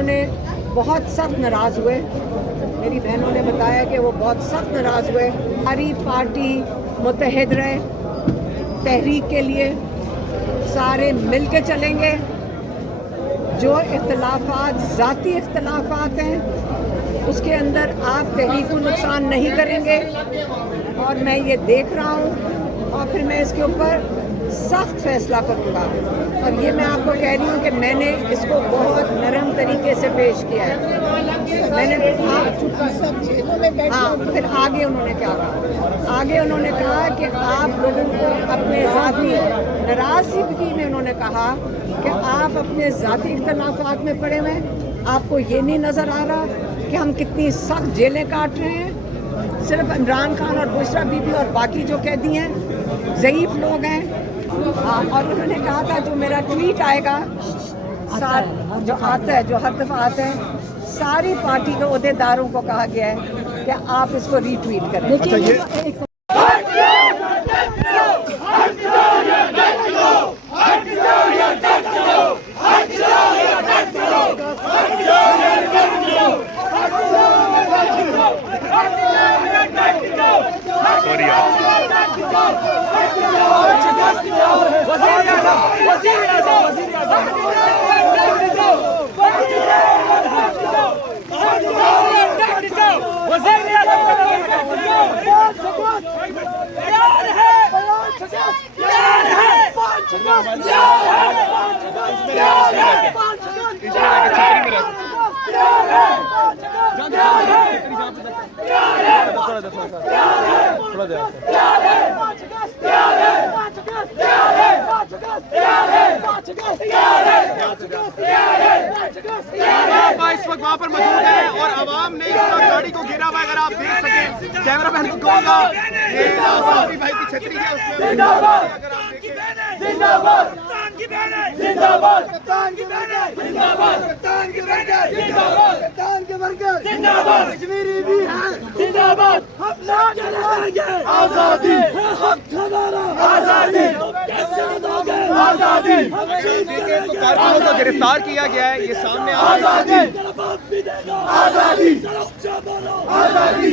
उन्होंने बहुत सख्त नाराज़ हुए। मेरी बहनों ने बताया कि वो बहुत सख्त नाराज़ हुए। सारी पार्टी मुत्तहिद रहे तहरीक के लिए, सारे मिल के चलेंगे। जो इख्तलाफात ज़ाती इख्तलाफात हैं उसके अंदर आप तहरीक को नुकसान नहीं करेंगे, और मैं ये देख रहा हूँ और फिर मैं इसके ऊपर सख्त फैसला करूँगा। और ये मैं आपको कह रही हूँ कि मैंने इसको बहुत नरम तरीके से पेश किया है। मैंने हाँ, फिर आगे उन्होंने क्या कहा? आगे उन्होंने कहा कि आप लोगों को अपने ज़ाती नाराज़गी में उन्होंने कहा कि आप अपने ज़ाती इख्तलाफात में पड़े हुए हैं। आपको ये नहीं नज़र आ रहा कि हम कितनी सख्त जेलें काट रहे हैं? सिर्फ इमरान खान और बुशरा बीबी और बाकी जो कैदी हैं ज़ईफ़ लोग हैं। हाँ, और उन्होंने कहा था जो मेरा ट्वीट आएगा जो आता है, जो हर दफ़ा आता है, सारी पार्टी के अहदेदारों को कहा गया है कि आप इसको रीट्वीट करें। इस वक्त वहाँ पर मौजूद है और आवाम ने इस वक्त गाड़ी को घेरा हुआ। अगर आप देख सकें, कैमरा मैन को कहूँगा, ये साफी भाई की छतरी है, उसमें जिंदाबाद जिंदाबाद कप्तान की बहनें, जिंदाबाद कप्तान की बहनें, जिंदाबाद कप्तान की बहनें, जिंदाबाद कप्तान के वर्कर्स, जिंदाबाद कश्मीरी भी हैं, जिंदाबाद हम ना चलाएंगे आजादी, हक हमारा आजादी, कैसे दोगे आजादी? देखिए तो कारकुनों को गिरफ्तार किया गया है, ये सामने आजादी आजादी आजादी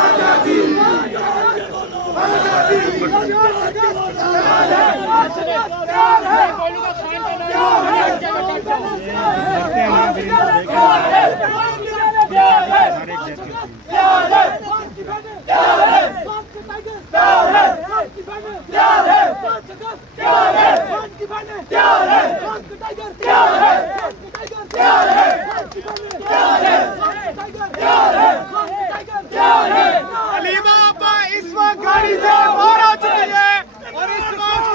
आजादी अलीमा आपा इस वक्त गाड़ी से बाहर आ चुकी है और इस वक्त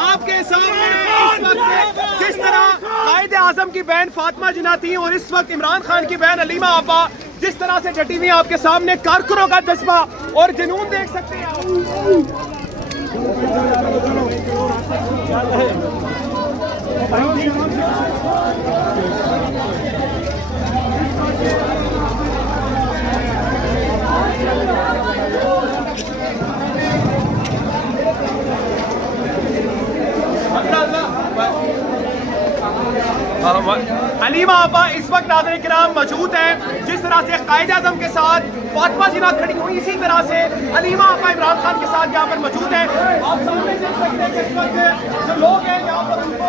आपके सामने इस वक्त जिस तरह कायदे आजम की बहन फातिमा जिन्ना थी और इस वक्त इमरान खान की बहन अलीमा आपा जिस तरह से डटी हुई आपके सामने, कारकुनों का जज्बा और जुनून देख सकते हैं अलीमा आपा इस वक्त नाज़रीन किराम मौजूद हैं। जिस तरह से कायदे आज़म के साथ फातिमा जिन्ना खड़ी हुई, इसी तरह से अलीमा आपा इमरान खान के साथ यहाँ पर मौजूद हैं। आप सामने देख सकते हैं कि इस वक्त जो लोग हैं यहाँ पर उनको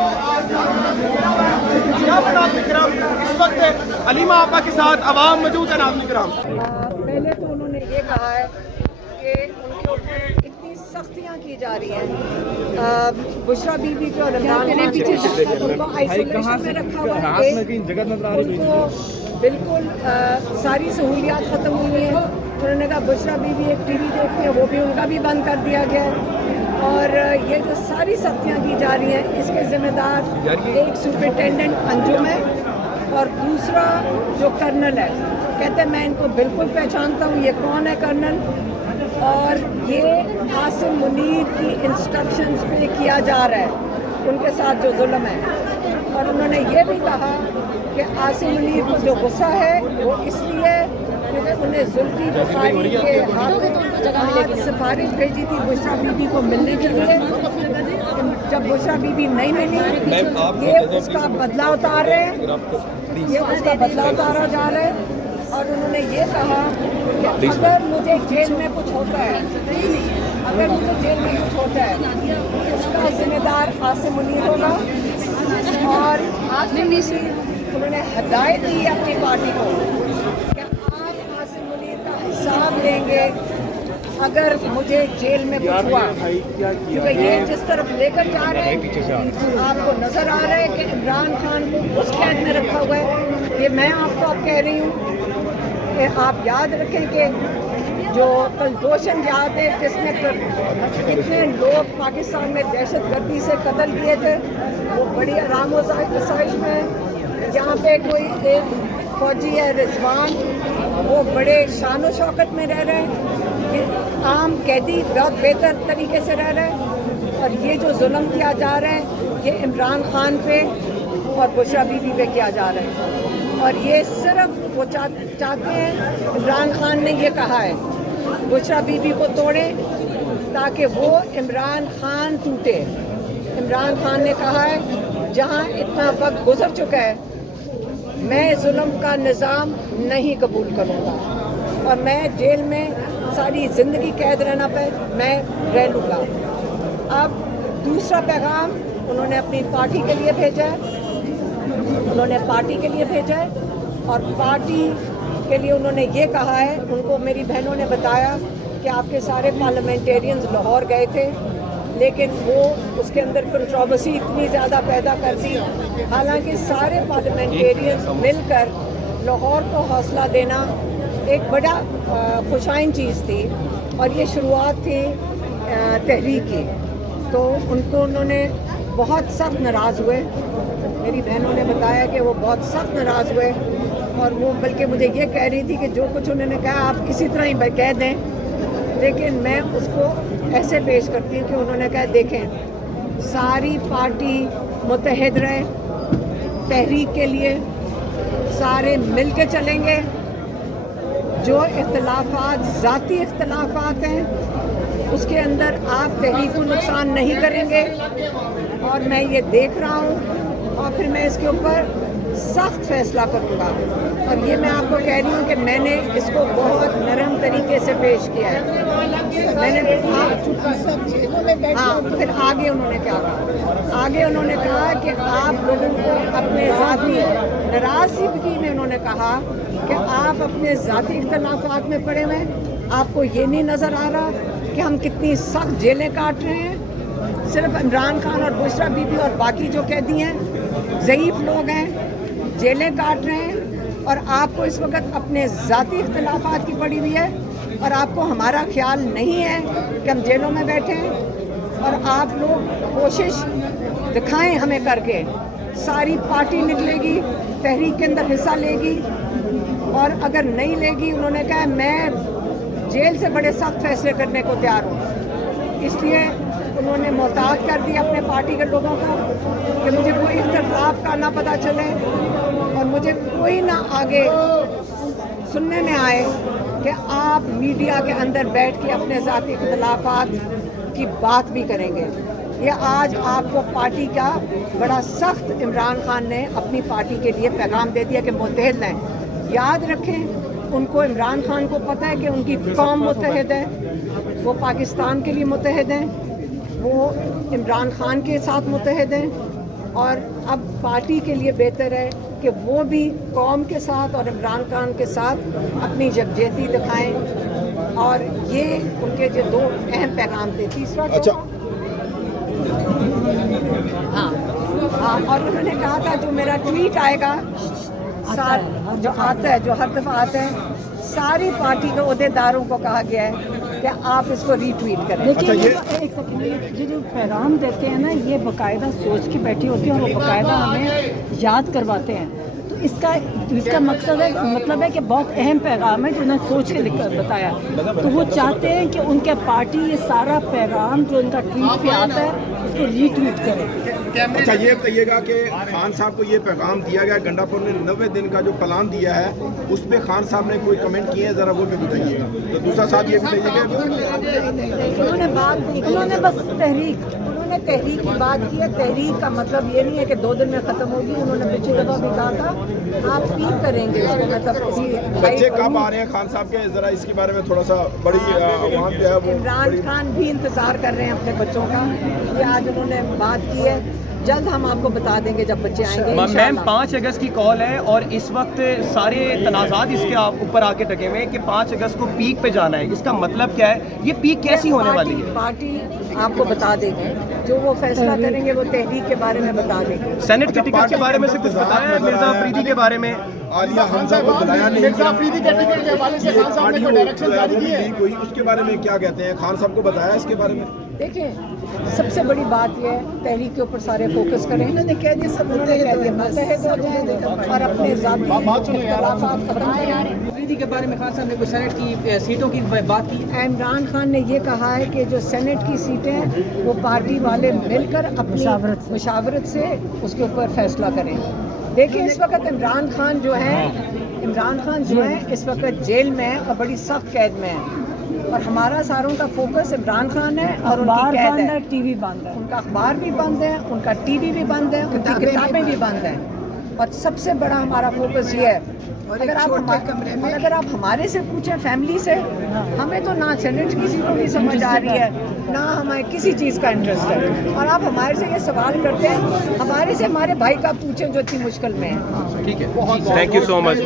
नाज़रीन किराम इस वक्त अलीमा आपा के साथ अवाम मौजूद है। नाज़रीन किराम, पहले तो उन्होंने ये कहा है कि उनके ऊपर इतनी सख्तियाँ की जा रही हैं। बुशरा बीबी को उनको आइसोलेशन में रखा हुआ है, उनको बिल्कुल सारी सहूलियात ख़त्म हुई हैं। उन्होंने कहा बुशरा बीबी एक टीवी देखते हैं, वो भी उनका भी बंद कर दिया गया है। और ये जो सारी सख्तियाँ की जा रही हैं, इसके ज़िम्मेदार एक सुपरिटेंडेंट अंजुम है और दूसरा जो कर्नल है। कहते हैं मैं इनको बिल्कुल पहचानता हूँ, ये कौन है कर्नल, और ये आसिम मुनीर की इंस्ट्रक्शंस पे किया जा रहा है उनके साथ जो जुल्म है। और उन्होंने ये भी कहा कि आसिम मुनीर को जो गुस्सा है वो इसलिए क्योंकि उन्हें जुल्फी बुखारी के हाथ सिफारिश भेजी थी बुशरा बीबी को मिलने के लिए। जब बुशरा बीबी नहीं मिली, ये उसका बदला उतार रहे हैं, ये उसका बदला उतारा जा रहा है। और उन्होंने ये कहा कि अगर मुझे जेल में कुछ होता है, अगर मुझे जेल में कुछ होता है, उसका जिम्मेदार आसिम मुनीर होगा। और आसिम मुनीर, उन्होंने हदायत दी अपनी पार्टी को कि आप आसिम मुनीर का हिसाब लेंगे अगर मुझे जेल में कुछ हुआ। क्योंकि ये जिस तरफ लेकर जा रहे हैं, आपको नजर आ रहा है कि इमरान खान को उस कैद में रखा हुआ है। ये मैं आपको अब कह रही हूँ कि आप याद रखें कि जो कल दोषन जहाँ थे, जिसमें कितने लोग पाकिस्तान में दहशतगर्दी से कत्ल किए थे, वो बड़ी आराम आसाइश में। यहाँ पे कोई एक फौजी है रिजवान, वो बड़े शान व शौकत में रह रहे हैं। ये आम कैदी बहुत बेहतर तरीके से रह रहे हैं। और ये जो जुल्म किया जा रहा है, ये इमरान खान पे और बुशरा बीबी पे किया जा रहा है। और ये सिर्फ वो चाहते हैं, इमरान खान ने ये कहा है बुशरा बीबी को तोड़ें ताकि वो इमरान खान टूटे। इमरान खान ने कहा है जहाँ इतना वक्त गुजर चुका है, मैं जुल्म का निज़ाम नहीं कबूल करूँगा और मैं जेल में सारी ज़िंदगी कैद रहना पे मैं रह लूँगा। अब दूसरा पैगाम उन्होंने अपनी पार्टी के लिए भेजा है, और पार्टी के लिए उन्होंने ये कहा है, उनको मेरी बहनों ने बताया कि आपके सारे पार्लियामेंटेरियंस लाहौर गए थे, लेकिन वो उसके अंदर कंट्रोवर्सी इतनी ज़्यादा पैदा कर दी। हालांकि सारे पार्लियामेंटेरियंस मिलकर लाहौर को हौसला देना एक बड़ा खुशाइन चीज़ थी, और ये शुरुआत थी तहरीक की। तो उन्होंने बहुत सख्त नाराज़ हुए। मेरी बहनों ने बताया कि वो बहुत सख्त नाराज़ हुए, और वो बल्कि मुझे ये कह रही थी कि जो कुछ उन्होंने कहा आप इसी तरह ही कह दें, लेकिन मैं उसको ऐसे पेश करती हूँ कि उन्होंने कहा देखें सारी पार्टी मुत्तहिद रहे, तहरीक के लिए सारे मिल के चलेंगे। जो इख्तलाफात ज़ाती इख्तलाफात हैं उसके अंदर आप तहरीक को नुकसान नहीं करेंगे, और मैं ये देख रहा हूँ, और फिर मैं इसके ऊपर सख्त फैसला करूँगा। और ये मैं आपको कह रही हूँ कि मैंने इसको बहुत नरम तरीके से पेश किया है। मैंने हाँ, फिर आगे उन्होंने क्या कहा, आगे उन्होंने कहा कि आप लोगों को अपने ज़ाती नाराज़गी में उन्होंने कहा कि आप अपने ज़ाती इख्तलाफात में पड़े हुए हैं, आपको ये नहीं नज़र आ रहा कि हम कितनी सख्त जेलें काट रहे हैं। सिर्फ इमरान खान और बुशरा बीबी और बाकी जो कैदी हैं ज़ईफ़ लोग हैं, जेलें काट रहे हैं, और आपको इस वक्त अपने ज़ाती इख्तलाफात की पड़ी हुई है, और आपको हमारा ख्याल नहीं है कि हम जेलों में बैठे हैं। और आप लोग कोशिश दिखाएं हमें करके, सारी पार्टी निकलेगी, तहरीक के अंदर हिस्सा लेगी, और अगर नहीं लेगी, उन्होंने कहा मैं जेल से बड़े सख्त फैसले करने को तैयार हूँ। इसलिए उन्होंने मोहतात कर दिया अपने पार्टी के लोगों को कि मुझे कोई इख्तिलाफ का ना पता चले, और मुझे कोई ना आगे सुनने में आए कि आप मीडिया के अंदर बैठ के अपने ज़ाती इख्तिलाफात की बात भी करेंगे। ये आज आपको पार्टी का बड़ा सख्त इमरान खान ने अपनी पार्टी के लिए पैगाम दे दिया कि मुत्तहिद रहें। याद रखें, उनको इमरान खान को पता है कि उनकी कौम मुत्तहिद है, वो पाकिस्तान के लिए मुत्तहिद हैं, वो इमरान खान के साथ मुत्तहिद हैं, और अब पार्टी के लिए बेहतर है कि वो भी कौम के साथ और इमरान खान के साथ अपनी यकजहती दिखाएं। और ये उनके जो दो अहम पैगाम थे। तीसरा अच्छा, हाँ, और उन्होंने कहा था जो मेरा ट्वीट आएगा, जो हर दफ़ा आता है, सारी पार्टी के अहदेदारों को कहा गया है कि आप इसको रीट्वीट करें। देखिए एक सेकंड, ये जो पैगाम देते हैं ना, ये बाकायदा सोच के बैठी होती है, और वो बाकायदा हमें याद करवाते हैं। तो इसका मकसद है, मतलब है कि बहुत अहम पैगाम है जो उन्होंने सोच के बताया। तो वो चाहते हैं कि उनके पार्टी ये सारा पैगाम जो उनका ट्वीट पे आता है उसको रीट्वीट करें। अच्छा ये बताइएगा कि खान साहब को ये पैगाम दिया गया, गंडापुर ने 90 दिन का जो प्लान दिया है उस पर खान साहब ने कोई कमेंट किए हैं, ज़रा वो भी बताइएगा। तो दूसरा साथ ये बताइएगा, उन्होंने बस उन्होंने तहरीक की बात की है। तहरीक का मतलब ये नहीं है कि 2 दिन में ख़त्म होगी। उन्होंने पिछली दफ़ा भी कहा था आप पीक करेंगे इसको, मतलब बच्चे कब आ रहे हैं खान साहब के, ज़रा इसके बारे में थोड़ा सा बड़ी आवाम जो है वो। इमरान खान भी इंतज़ार कर रहे हैं अपने बच्चों का। ये आज उन्होंने बात की है, जल्द हम आपको बता देंगे जब बच्चे आएंगे। मैम 5 अगस्त की कॉल है और इस वक्त सारे तनाज़ात इसके ऊपर आके टके हुए हैं कि 5 अगस्त को पीक पे जाना है। इसका मतलब क्या है, ये पीक कैसी होने वाली है? पार्टी आपको बता देगी, जो वो फैसला करेंगे वो तहरीक के बारे में बता देंगे। सेनेट के टिकट के बारे में से कुछ बताया है मिर्जा अफरीदी के बारे में? आलिया हमजा को बुलाया नहीं, मिर्जा अफरीदी के टिकट के हवाले से खान साहब ने कोई डायरेक्शन जारी की है कोई, उसके बारे में क्या कहते हैं? खान साहब को बताया इसके बारे में? देखिए, सबसे बड़ी बात यह है तहरीक के ऊपर सारे फोकस करें। उन्होंने कह दिया, सब मुतहद हो जाएं और अपने ज़ाती इख्तिलाफ़ात खत्म करें। अफरीदी के बारे में खान साहब ने कुछ सेनेट की सीटों की बात की। इमरान खान ने ये कहा है कि जो सेनेट की सीटें हैं वो पार्टी वाले मिलकर अपनी मुशावरत से उसके ऊपर फैसला करें। देखिए, इस वक्त इमरान खान जो है इस वक्त जेल में है और बड़ी सख्त कैद में है, और हमारा सारों का फोकस इमरान खान है और उनकी कैद है। टीवी बंद है, उनका अखबार भी बंद है, उनका टीवी भी बंद है, उनकी किताबें भी बंद हैं। और सबसे बड़ा हमारा फोकस ये है, अगर आप हमारे से पूछें, फैमिली से, हमें तो ना सेनेट की सीटों की समझ आ रही है, ना हमें किसी चीज़ का इंटरेस्ट है। और आप हमारे से ये सवाल करते हैं, हमारे से हमारे भाई का पूछें जो इतनी मुश्किल में है। ठीक है, थैंक यू सो मच।